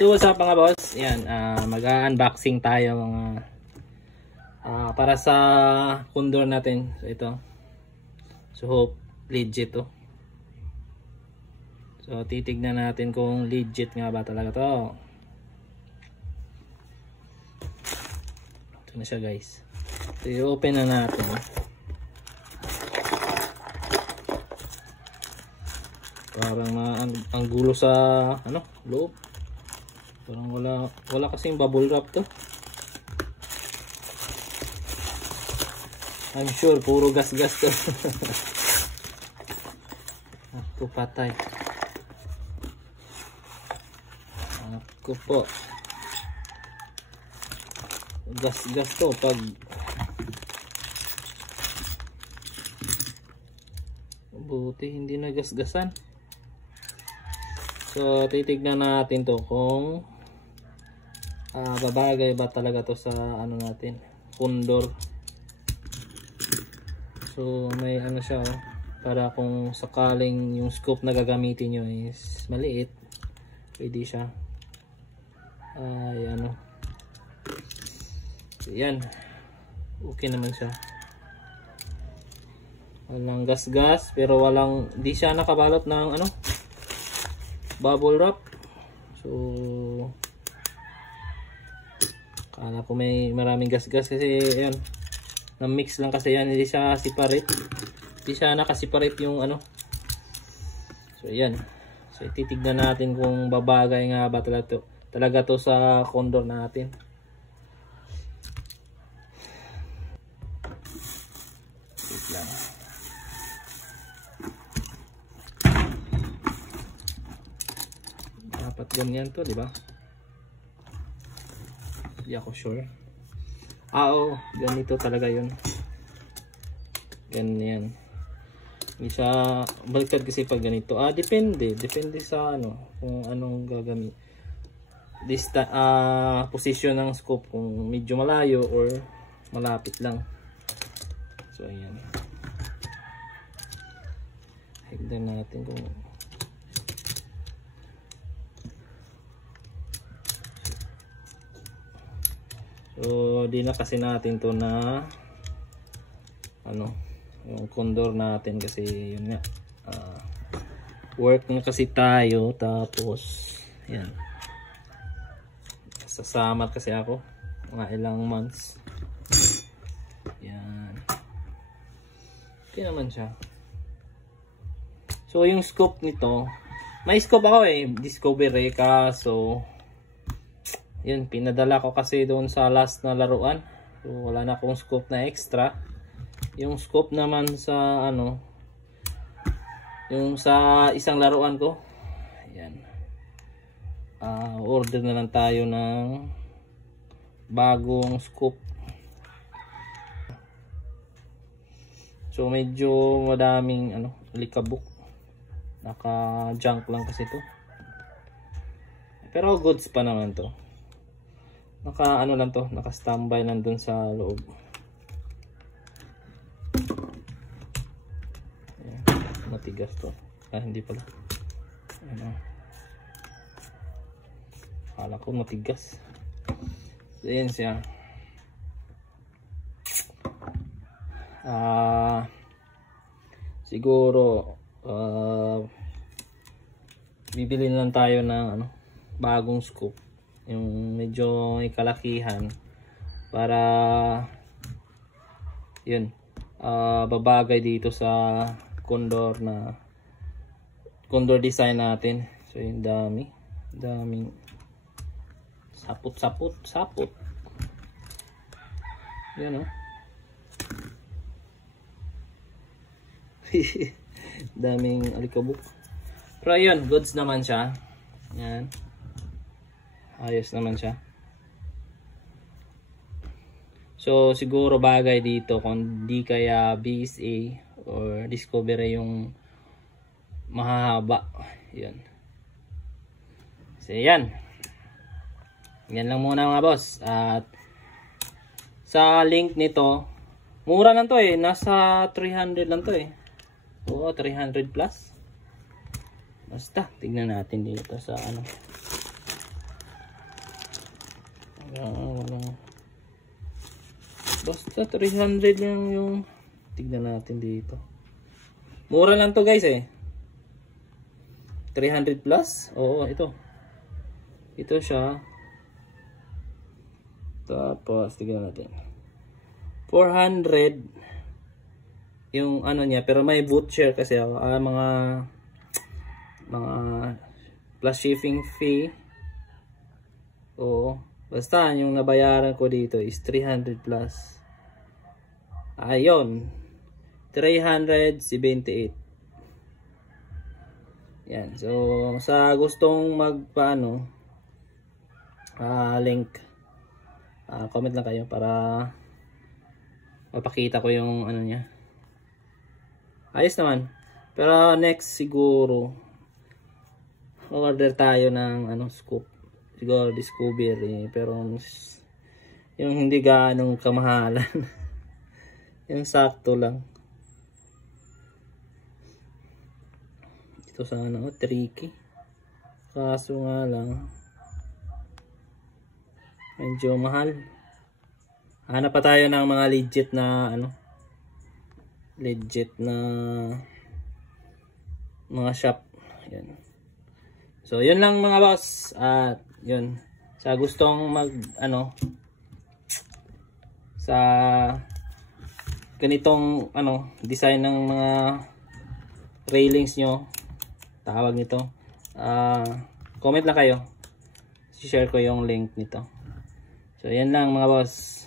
So what's up mga boss? Yan, mag-unboxing tayo mga para sa condor natin. So ito. So hope legit to. So titignan natin kung legit nga ba talaga to. Ito na siya guys. So i-open na natin. Parang ang gulo sa loob. Parang wala kasing bubble wrap to. I'm sure puro gas-gas to. Ako patay. Ako po. Gas-gas to pag buti hindi na gas-gasan. So titignan natin to kung babagay ba talaga to sa natin, condor. So may siya para kung sakaling yung scope na gagamitin nyo is maliit, pwede siya. So yan, okay naman siya. Walang gas-gas pero di siya nakabalot ng bubble wrap. So kala ko may maraming gas-gas kasi ayan, na-mix lang kasi yan, hindi siya separate. Hindi siya naka-separate yung So ayan. So titignan natin kung babagay nga ba talaga to sa condor natin. Wait lang. Dapat ganyan to, di ba? Hindi ako sure. Oo, ganito talaga yun. Ganyan. Hindi siya baliktad kasi pag ganito. Depende sa kung anong gagamit. Position ng scope, kung medyo malayo or malapit lang. So ayan. Tignan natin kung so di na kasi natin to na yung condor natin kasi yun nga work na kasi tayo, tapos yan, sasama kasi ako mga ilang months. Yan, okay naman siya. So yung scope nito, may scope ako Discovery, kaso yun, pinadala ko kasi doon sa last na laruan. So wala na akong scope na extra. Yung scope naman sa yung sa isang laruan ko, ayan, order na lang tayo ng bagong scope. So medyo madaming likabok, naka junk lang kasi to, pero goods pa naman to. Naka lang to, naka standby lang dun sa loob. Ayan, matigas to. Hindi pala. Akala ko matigas. Ayan siya. Siguro bibili lang tayo ng bagong scope, yung medyo may kalakihan, para yun babagay dito sa condor design natin. So yung daming sapot yun daming alikabok, pero yun, goods naman siya. Yan, ayos naman siya. So siguro bagay dito kung di kaya BSA or Discovery yung mahahaba. Yan. So yan. Yan lang muna mga boss. At sa link nito, mura lang to nasa 300 lang to Oo, 300 plus. Basta tignan natin dito sa Walang. Basta 300 lang yung tignan natin dito. Mura lang to guys eh. 300 plus? Oo, ito. Ito siya. Tapos, tignan natin. 400 yung ano niya, pero may boot share kasi mga plus shipping fee. Oo. Basta yung nabayaran ko dito is 300 plus. Ayun. 378. Yan. So, sa gustong magpaano link, comment lang kayo para mapakita ko yung ano niya. Ayos naman. Pero next siguro order tayo ng scoop. Siguro Discovery, pero yung hindi gaanong kamahalan. Yung sakto lang. Ito sana tricky. Kaso nga lang medyo mahal. Hanap pa tayo ng mga legit na mga shop. Yan. So yun lang mga boss. At yun, sa gustong sa ganitong design ng mga railings nyo, tawag nito, comment lang kayo, share ko yung link nito. So yan lang mga boss.